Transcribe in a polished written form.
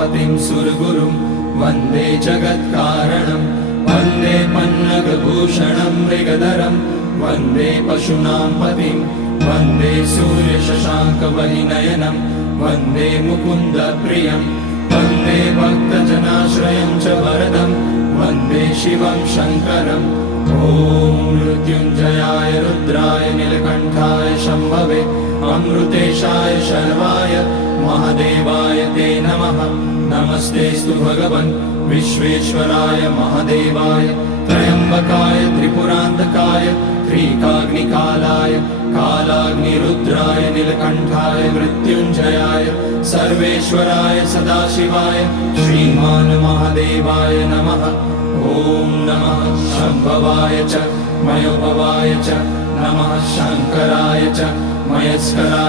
उमापतिं सुरगुरुं वन्दे जगत्कारणं वन्दे पन्नगभूषणं मृगधरं वन्दे पशूनां पतिं वन्दे सूर्यशशाङ्कवहिनयनं वन्दे मुकुन्दप्रियं वन्दे भक्तजनाश्रयं च वरदं वन्दे शिवं शङ्करम् ॐ मृत्युञ्जयाय रुद्राय नीलकण्ठाय शम्भवे अमृतेशाय शर्वाय महादेवाय ते नमः। नमस्तेस्तु भगवन् विश्वेश्वराय महादेवाय त्र्यम्बकाय त्रिपुरान्तकाय त्रिकाग्निकालाय कालाग्निरुद्राय नीलकण्ठाय मृत्युञ्जयाय सर्वेश्वराय सदाशिवाय श्रीमान् महादेवाय नमः। ॐ नमः शम्भवाय च मयोभवाय च नमः शङ्कराय च मयस्कराय